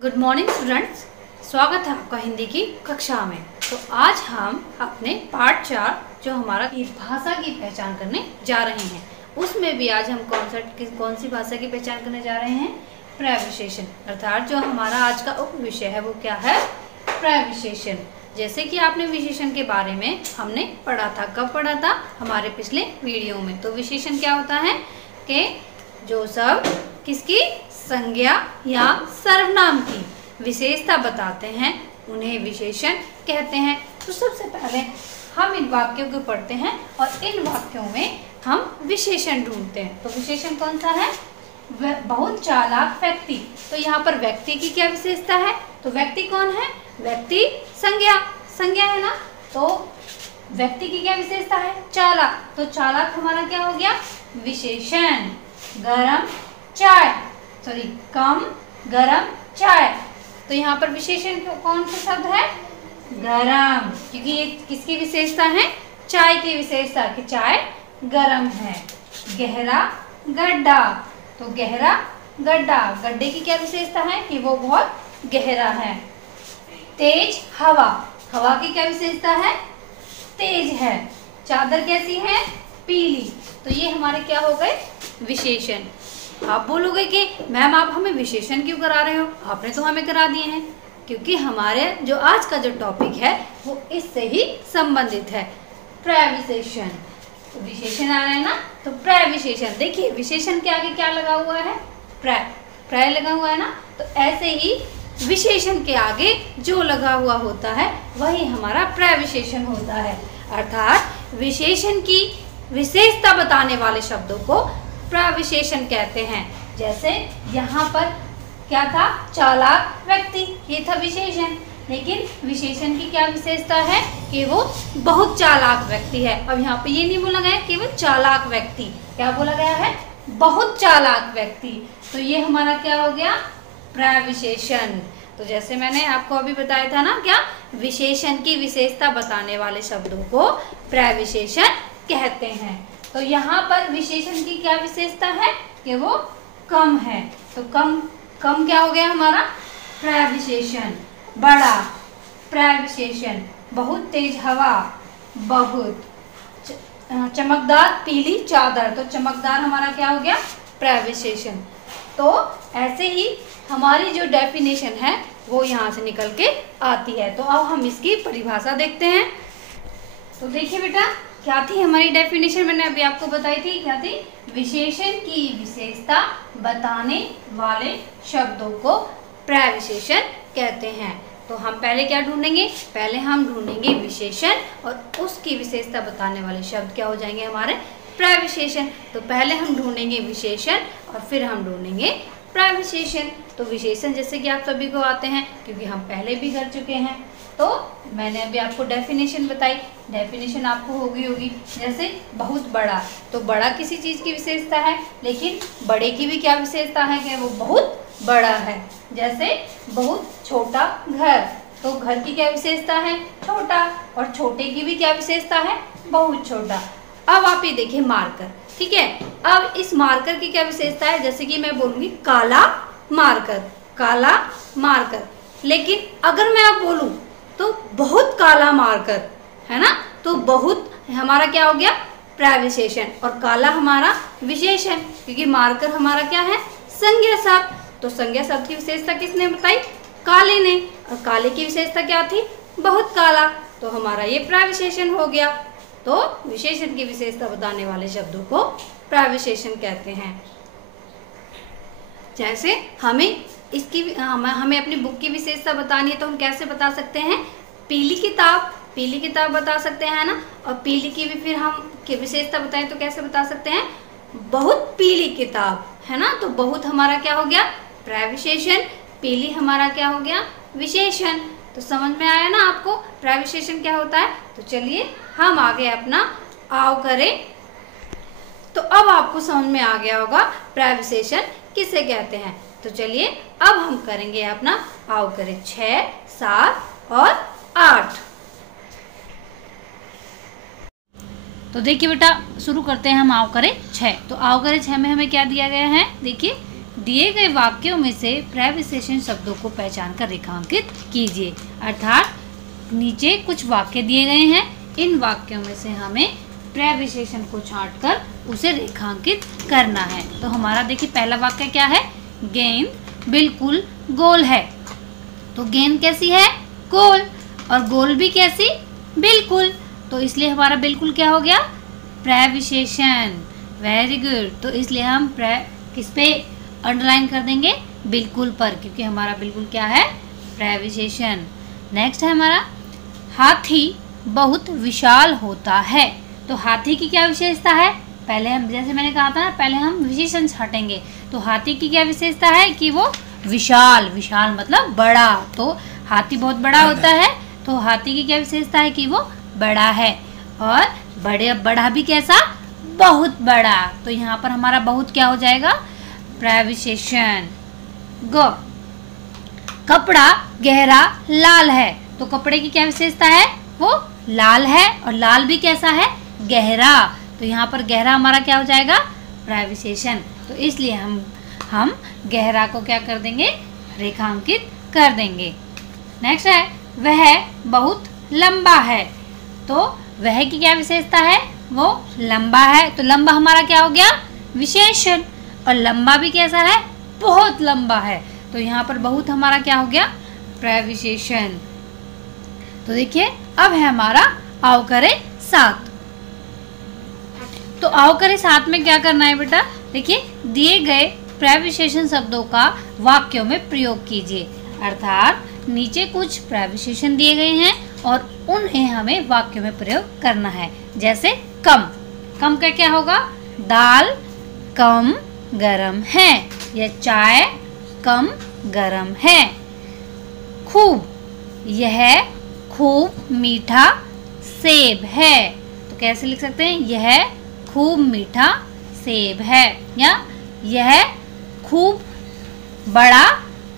Good morning students, स्वागत है आपका हिंदी की कक्षा में। तो आज हम अपने पार्ट 4 जो हमारा भाषा की पहचान करने जा रहे हैं, उसमें भी आज हम कौन सी भाषा की पहचान करने जा रहे हैं? प्रविशेषण। अर्थात जो हमारा आज का उप विषय है वो क्या है? प्रविशेषण। जैसे कि आपने विशेषण के बारे में हमने पढ़ा था। कब पढ़ा था? हमारे पिछले वीडियो में। तो विशेषण क्या होता है कि जो सब किसकी संज्ञा या सर्वनाम की विशेषता बताते हैं उन्हें विशेषण कहते हैं। तो सबसे पहले हम इन वाक्यों को पढ़ते हैं और इन वाक्यों में हम विशेषण ढूंढते हैं। तो विशेषण कौन सा है? बहुत चालाक व्यक्ति। तो यहाँ पर व्यक्ति की क्या विशेषता है? तो व्यक्ति कौन है? व्यक्ति संज्ञा है ना। तो व्यक्ति की क्या विशेषता है? चालाक। तो चालाक हमारा क्या हो गया? विशेषण। कम गरम चाय। तो यहाँ पर विशेषण कौन सा शब्द है? गरम, क्योंकि ये किसकी विशेषता है? चाय की विशेषता, कि चाय गरम है। गहरा गड्ढा। तो गहरा गड्ढा, गड्ढे की क्या विशेषता है? कि वो बहुत गहरा है। तेज हवा, हवा की क्या विशेषता है? तेज है। चादर कैसी है? पीली। तो ये हमारे क्या हो गए? विशेषण। आप बोलोगे कि मैम आप हमें विशेषण क्यों करा रहे हो? आपने तो हमें करा दिए हैं, क्योंकि हमारे जो आज का जो टॉपिक है वो इससे ही संबंधित है, प्रविशेषण। तो विशेषण आ रहा है ना, तो प्रविशेषण। देखिए विशेषण के आगे क्या लगा हुआ है? प्र लगा हुआ है ना। तो ऐसे ही विशेषण के आगे जो लगा हुआ होता है वही हमारा प्रविशेषण होता है। अर्थात विशेषण की विशेषता बताने वाले शब्दों को प्रविशेषण कहते हैं। जैसे यहाँ पर क्या था? चालाक व्यक्ति, ये था विशेषण। लेकिन विशेषण की क्या विशेषता है? कि वो बहुत चालाक व्यक्ति है। अब यहाँ पे ये नहीं बोला गया केवल चालाक व्यक्ति, क्या बोला गया है? बहुत चालाक व्यक्ति। तो ये हमारा क्या हो गया? प्रविशेषण। तो जैसे मैंने आपको अभी बताया था ना, क्या विशेषण की विशेषता बताने वाले शब्दों को प्रविशेषण कहते हैं। तो यहाँ पर विशेषण की क्या विशेषता है? कि वो कम है। तो कम क्या हो गया हमारा? प्रविशेषण। बड़ा, प्रविशेषण। बहुत तेज हवा, बहुत। चमकदार पीली चादर, तो चमकदार हमारा क्या हो गया? प्रविशेषण। तो ऐसे ही हमारी जो डेफिनेशन है वो यहाँ से निकल के आती है। तो अब हम इसकी परिभाषा देखते हैं। तो देखिए बेटा, क्या थी हमारी डेफिनेशन? मैंने अभी आपको बताई थी, क्या थी? विशेषण की विशेषता बताने वाले शब्दों को प्रविशेषण कहते हैं। तो हम पहले क्या ढूंढेंगे? पहले हम ढूंढेंगे विशेषण और उसकी विशेषता बताने वाले शब्द क्या हो जाएंगे? हमारे प्रविशेषण। तो पहले हम ढूंढेंगे विशेषण और फिर हम ढूंढेंगे प्रविशेषण। तो विशेषण जैसे कि आप सभी को आते हैं, क्योंकि हम पहले भी कर चुके हैं। तो मैंने अभी आपको डेफिनेशन बताई, डेफिनेशन आपको होगी। जैसे बहुत बड़ा, तो बड़ा किसी चीज़ की विशेषता है, लेकिन बड़े की भी क्या विशेषता है? कि वो बहुत बड़ा है। जैसे बहुत छोटा घर, तो घर की क्या विशेषता है? छोटा। और छोटे की भी क्या विशेषता है? बहुत छोटा। अब आप ये देखिए मार्कर, ठीक है। अब इस मार्कर की क्या विशेषता है? जैसे कि मैं बोलूँगी काला मार्कर, काला मार्कर। लेकिन अगर मैं अब बोलूँ तो बहुत काला मार्कर, है ना, तो बहुत हमारा क्या हो गया? प्रविशेषण। और काला हमारा विशेषण, क्योंकि मार्कर हमारा क्या है? संज्ञा शब्द। तो संज्ञा शब्द की विशेषता किसने बताई? काले ने। और काले की विशेषता क्या थी? बहुत काला। तो हमारा ये प्रविशेषण हो गया। तो विशेषण की विशेषता बताने वाले शब्दों को प्रविशेषण कहते हैं। जैसे हमें अपनी बुक की विशेषता बतानी है, तो हम कैसे बता सकते हैं? पीली किताब बता सकते हैं ना। और पीली की भी फिर हम की विशेषता बताएं तो कैसे बता सकते हैं? बहुत पीली किताब, है ना। तो बहुत हमारा क्या हो गया? प्रविशेषण। पीली हमारा क्या हो गया? विशेषण। तो समझ में आया ना आपको प्रविशेषण क्या होता है? तो चलिए हम आगे अपना आओ करें। तो अब आपको समझ में आ गया होगा प्रविशेषण किसे कहते हैं। तो चलिए अब हम करेंगे अपना आओ करें 6, 7 और 8। तो देखिए बेटा, शुरू करते हैं हम आओ करें 6। तो आओ करें 6 में हमें क्या दिया गया है? देखिए दिए गए वाक्यों में से प्रविशेषण शब्दों को पहचान कर रेखांकित कीजिए। अर्थात नीचे कुछ वाक्य दिए गए हैं, इन वाक्यों में से हमें प्रविशेषण को छांटकर उसे रेखांकित करना है। तो हमारा देखिए पहला वाक्य क्या है, गेंद बिल्कुल गोल है। तो गेंद कैसी है, गोल, और गोल भी कैसी, बिल्कुल। तो इसलिए हमारा बिल्कुल क्या हो गया, प्रविशेषण। Very good. तो इसलिए हम किस पे अंडरलाइन कर देंगे, बिल्कुल पर, क्योंकि हमारा बिल्कुल क्या है, प्रविशेषण। नेक्स्ट है हमारा, हाथी बहुत विशाल होता है। तो हाथी की क्या विशेषता है, पहले हम जैसे मैंने कहा था ना, पहले हम विशेषण छाटेंगे। तो हाथी की क्या विशेषता है कि वो विशाल, विशाल मतलब बड़ा। तो हाथी बहुत बड़ा होता है, तो हाथी की क्या विशेषता है कि वो बड़ा है। और बड़ा भी कैसा, बहुत बड़ा। तो यहाँ पर हमारा बहुत क्या हो जाएगा, प्रविशेषण। ग, कपड़ा गहरा लाल है। तो कपड़े की क्या विशेषता है, वो लाल है, और लाल भी कैसा है, गहरा। तो यहाँ पर गहरा हमारा क्या हो जाएगा, प्रविशेषण। तो इसलिए हम गहरा को क्या कर देंगे, रेखांकित कर देंगे। नेक्स्ट है, वह बहुत लंबा है। तो वह की क्या विशेषता है, वो लंबा है। तो लंबा हमारा क्या हो गया, विशेषण, और लंबा भी कैसा है, बहुत लंबा है। तो यहाँ पर बहुत हमारा क्या हो गया, प्रविशेषण। तो देखिए अब है हमारा आओ करे साथ। तो आओ करे साथ में क्या करना है बेटा, देखिए दिए गए प्रविशेषण शब्दों का वाक्यों में प्रयोग कीजिए। अर्थात नीचे कुछ प्रविशेषण दिए गए हैं और उन्हें हमें वाक्यों में प्रयोग करना है। जैसे कम, कम का क्या होगा, दाल कम गरम है, या चाय कम गरम है। खूब, यह खूब मीठा सेब है। तो कैसे लिख सकते हैं, यह खूब मीठा सेब है, या यह खूब बड़ा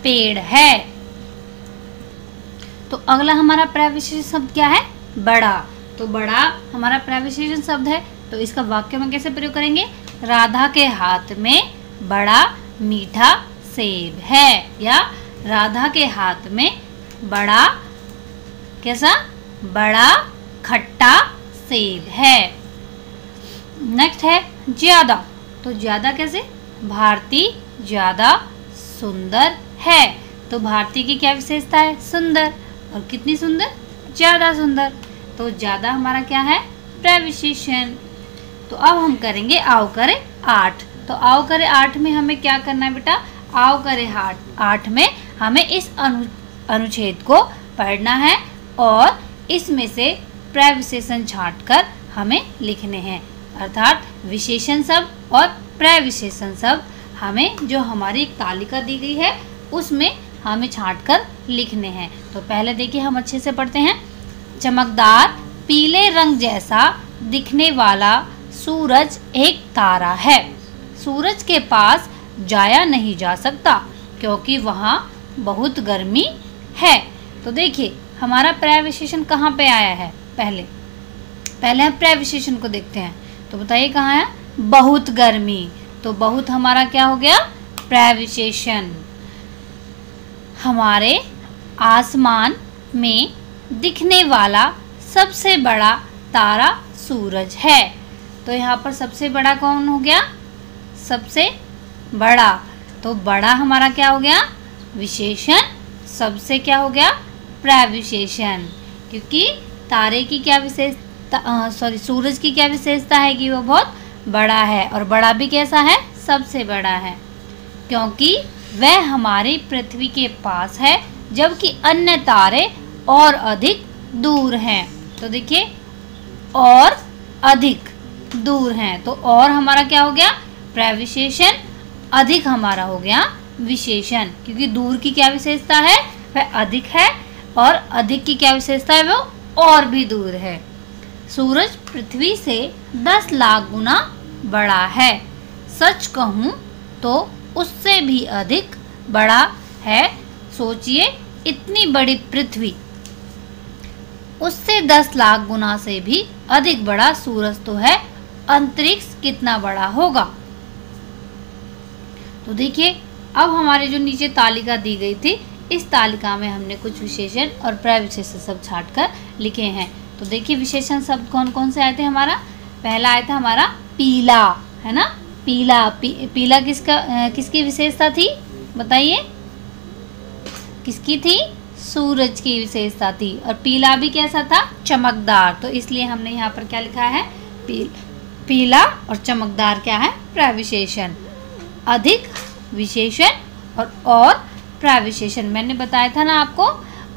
पेड़ है। तो अगला हमारा प्रविशेषण शब्द क्या है, बड़ा। तो बड़ा हमारा प्रविशेषण शब्द है, तो इसका वाक्य में कैसे प्रयोग करेंगे, राधा के हाथ में बड़ा मीठा सेब है, या राधा के हाथ में बड़ा कैसा, बड़ा खट्टा सेब है। नेक्स्ट है ज्यादा। तो ज्यादा कैसे, भारती ज्यादा सुंदर है। तो भारती की क्या विशेषता है, सुंदर, और कितनी सुंदर, ज्यादा सुंदर। तो ज्यादा हमारा क्या है, प्रविशेषण। तो अब हम करेंगे आओ करे 8। तो आओ करे 8 में हमें क्या करना है बेटा, आओ करे 8 में हमें इस अनुच्छेद को पढ़ना है और इसमें से प्रविशेषण छांटकर हमें लिखने हैं। अर्थात विशेषण शब्द और प्रविशेषण शब्द हमें जो हमारी तालिका दी गई है उसमें हमें छांटकर लिखने हैं। तो पहले देखिए हम अच्छे से पढ़ते हैं। चमकदार पीले रंग जैसा दिखने वाला सूरज एक तारा है। सूरज के पास जाया नहीं जा सकता क्योंकि वहाँ बहुत गर्मी है। तो देखिए हमारा प्रविशेषण कहाँ पे आया है, पहले हम प्रविशेषण को देखते हैं। तो बताइए कहाँ है, बहुत गर्मी। तो बहुत हमारा क्या हो गया, प्रविशेषण। हमारे आसमान में दिखने वाला सबसे बड़ा तारा सूरज है। तो यहाँ पर सबसे बड़ा कौन हो गया, सबसे बड़ा। तो बड़ा हमारा क्या हो गया, विशेषण। सबसे क्या हो गया, प्रविशेषण। क्योंकि तारे की क्या विशेषता, सूरज की क्या विशेषता है कि वो बहुत बड़ा है, और बड़ा भी कैसा है, सबसे बड़ा है, क्योंकि वह हमारी पृथ्वी के पास है जबकि अन्य तारे और अधिक दूर हैं। तो देखिए और अधिक दूर हैं। तो और हमारा क्या हो गया, प्रविशेषण। अधिक हमारा हो गया विशेषण, क्योंकि दूर की क्या विशेषता है, वह अधिक है, और अधिक की क्या विशेषता है, वो और भी दूर है। सूरज पृथ्वी से 10 लाख गुना बड़ा है। सच कहूँ तो उससे भी अधिक बड़ा है। सोचिए इतनी बड़ी पृथ्वी, उससे 10 लाख गुना से भी अधिक बड़ा सूरज तो है, अंतरिक्ष कितना बड़ा होगा। तो देखिए अब हमारे जो नीचे तालिका दी गई थी, इस तालिका में हमने कुछ विशेषण और प्रविशेषण शब्द छांटकर लिखे हैं। तो देखिए विशेषण शब्द कौन कौन से आए थे। हमारा पहला आया था हमारा पीला, है ना। पीला पीला किसकी विशेषता थी बताइए, किसकी थी? सूरज की विशेषता थी। और पीला भी कैसा था? चमकदार। तो इसलिए हमने यहाँ पर क्या लिखा है? पीला और चमकदार क्या है? प्रविशेषण। अधिक विशेषण और प्रविशेषण मैंने बताया था ना आपको,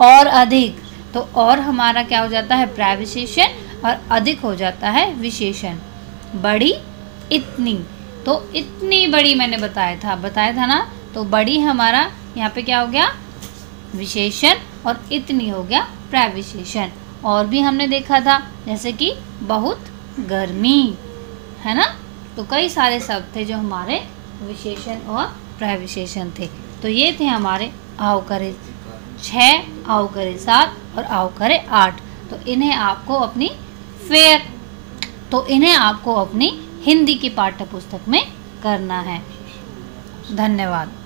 और अधिक, तो और हमारा क्या हो जाता है? प्रविशेषण, और अधिक हो जाता है विशेषण। बड़ी, इतनी, तो इतनी बड़ी मैंने बताया था ना, तो बड़ी हमारा यहाँ पे क्या हो गया? विशेषण, और इतनी हो गया प्रविशेषण। और भी हमने देखा था जैसे कि बहुत गर्मी, है ना। तो कई सारे शब्द थे जो हमारे विशेषण और प्रविशेषण थे। तो ये थे हमारे आओ करे 6, आओ करे 7 और आओ करे 8। तो इन्हें आपको अपनी हिंदी की पाठ्य पुस्तक में करना है। धन्यवाद।